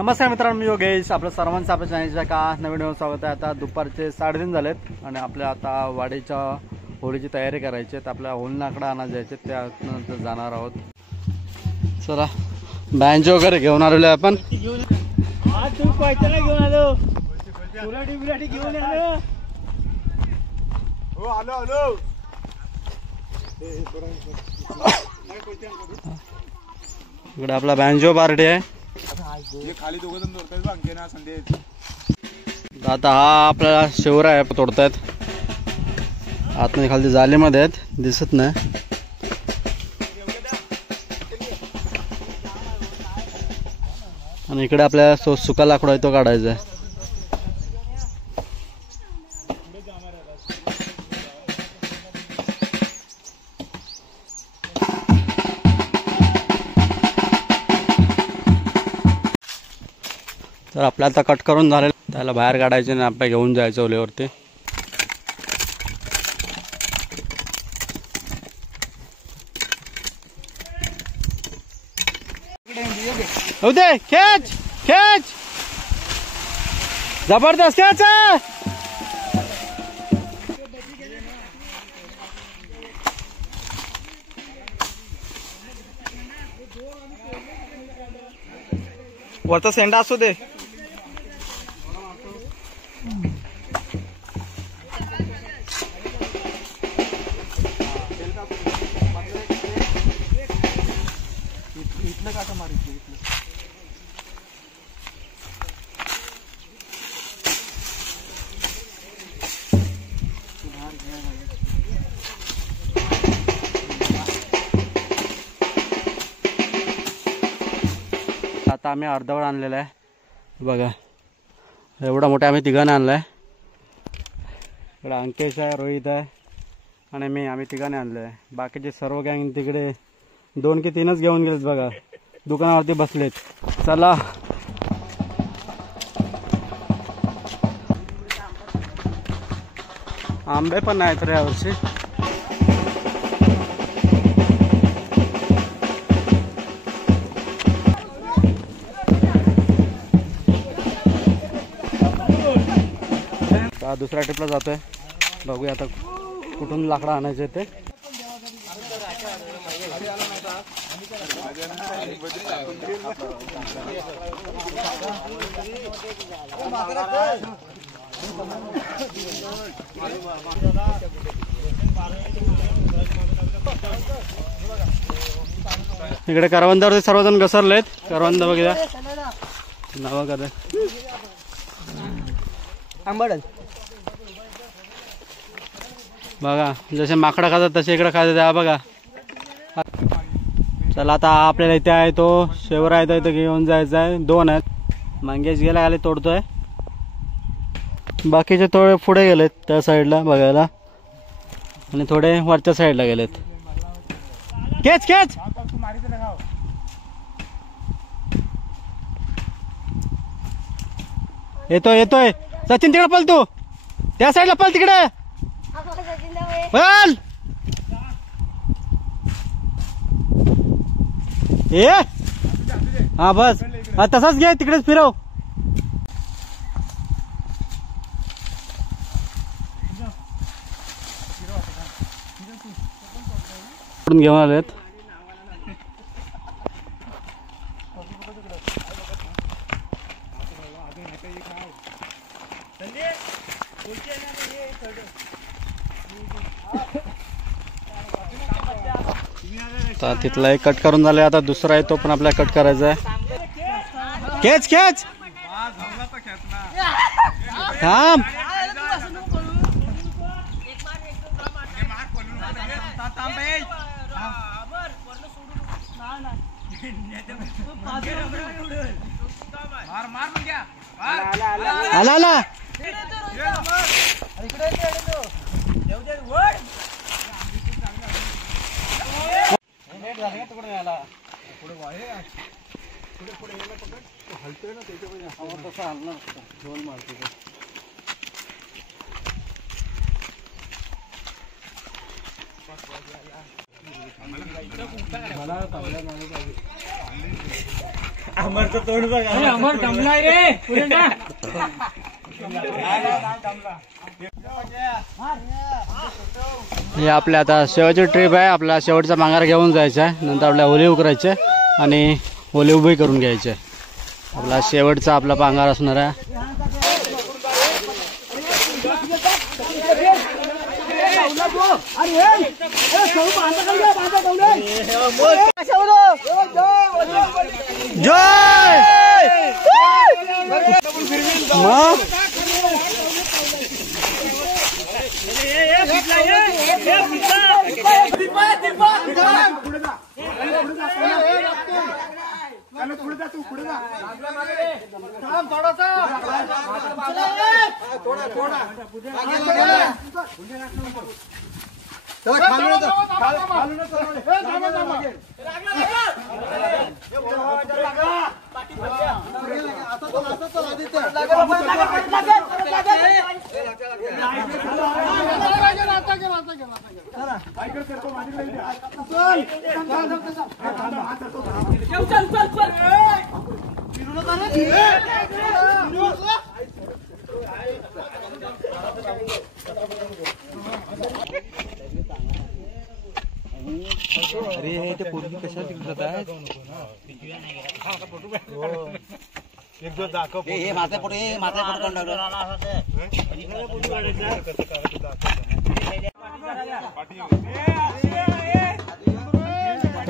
नमस्कार मित्रांनो, मी योगेश. आपल्या सर्वांचं आपल्या चॅनलच्या का नवीन व्हिडिओ स्वागत आहे. आता दुपारचे 3:30 झालेत आणि आपल्या आता वाडीच्या होळीची तयारी करायची आहे. आपल्या होळी लाकडं आणा जायचे, त्यानंतर जाणार आहोत. चला, बँच वगैरे घेऊन आलेलो आहे आपण. घेऊन आलो घेऊन आलो. हो आलो आलो. इकडे आपला बँजो पार्टी आहे. खाली दोघं तोडतात ना संदेश. आता हा आपल्याला शिवराय तोडतायत. आतमध्ये खाली जालीमध्ये आहेत, दिसत नाही. आणि इकडे आपल्याला सुका लाकूड आहे तो काढायचा आहे. तर आपल्या आता कट करून झाले, त्याला बाहेर काढायचे आणि आपल्या घेऊन जायचं ओलीवरती. हो दे, खेच खेच, जबरदस्त खेच. वरचा सेंडा असू दे. आता आम्ही अर्धवट आणलेला आहे बघा. एवढा मोठा आम्ही तिघांनी आणला आहे. इकडे अंकेश आहे, रोहित आहे आणि आम्ही तिघांनी आणलं आहे. बाकीचे सर्व गँग तिकडे 2 की 3च घेऊन गेलेत बघा, दुकानावरती बसलेत. चला, आंबे पण नाहीत रे यावर्षी. दुसऱ्या ट्रिपला जातोय, बघूया आता कुठून लाकडं आणायचे ते. इकडे करवंदावरती सर्वजण घसरलेत. करवंद बघूया नाव का आंबड बघा, जसे माकडं खातात तसे इकडे खातात बघा. चला, आता आपल्याला इथे आहे तो शेवरा आहे तो घेऊन जायचा आहे. 2 आहेत. मंगेश गेला खाली तोडतोय, बाकीचे थोडे पुढे गेलेत त्या साईडला बघायला आणि थोडे वरच्या साईडला गेलेत. खेच खेच, येतोय येतोय. सचिन तिकडे पळ, तू त्या साईडला पळ, तिकडे पळ. ए हा बस, हा तसाच घे, तिकडेच फिरव. घेऊन आलेत. तिथला एक कट करून झालाय, आता दुसरा आहे तो पण आपल्याला कट करायचा आहे. खेच खेच, थांब. आला आला. अमरचं तोंड बघा. अमर जमलाय रे पुढे जा. हे आपल्या आता शेवटची ट्रिप आहे. आपला शेवटचा मांगार घेऊन जायचा आहे. नंतर आपल्या ओलीव करायचे आणि ओलीव उभी करून घ्यायचे. आपला शेवटचा आपला पांगार असणार आहे. अरे ते पोरगी कशा तिकडे आहे. माझा फोटो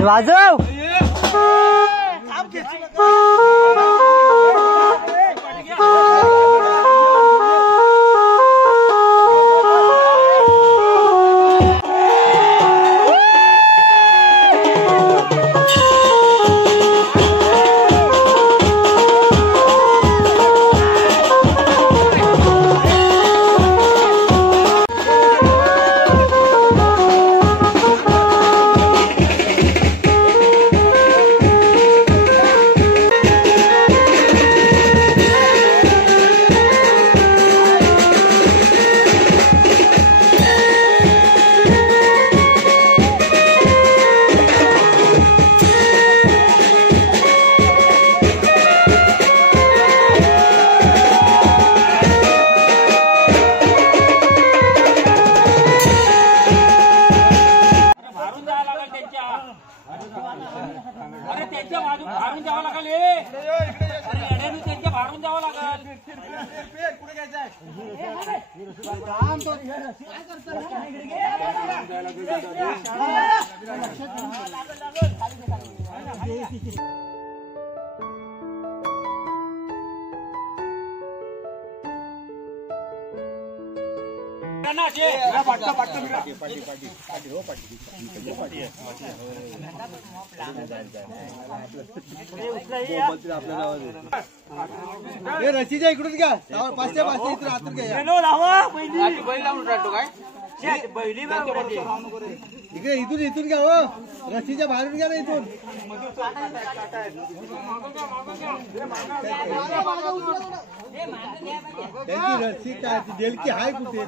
वाजव. अरे त्यांच्या भारून जावं लागेल. त्यांच्या भारून जावं लागेल. पुढे घ्यायचंय. रशीच्या इकडून घ्या. 500 इथून आतून घ्या. इकडे इथून घ्या. हो रशीच्या बाहेरून घ्या ना. इथून त्यांची रस्सी काय देलकी हाय कुठे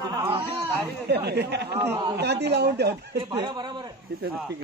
काठी लावून ठेवते तिथे रस्सी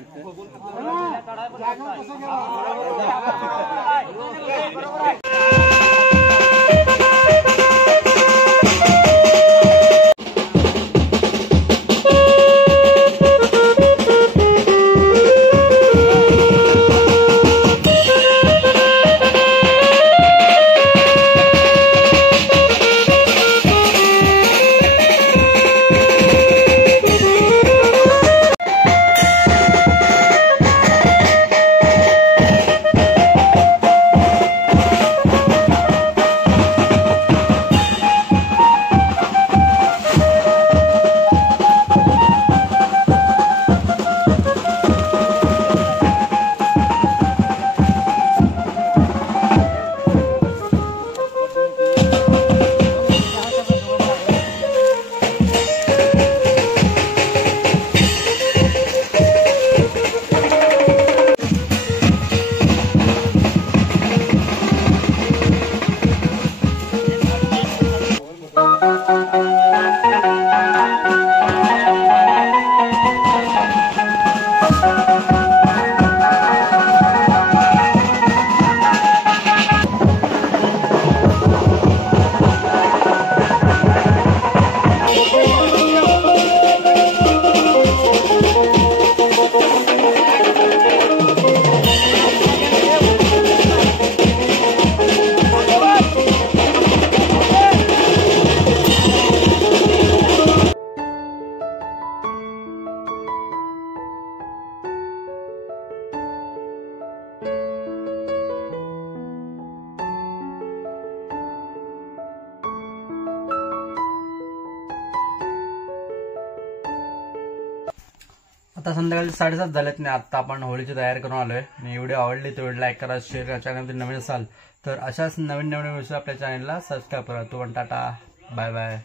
आता संध्याकाळी 7:30 झालेत नाही. आता आपण होळीची तयारी करून आलोय. आणि व्हिडिओ आवडली तर व्हिडिओ लाईक करा, शेअर करा. चॅनल नवीन असाल तर अशाच नवीन विषय आपल्या चॅनलला सबस्क्राईब करा. तो पण टाटा, बाय बाय.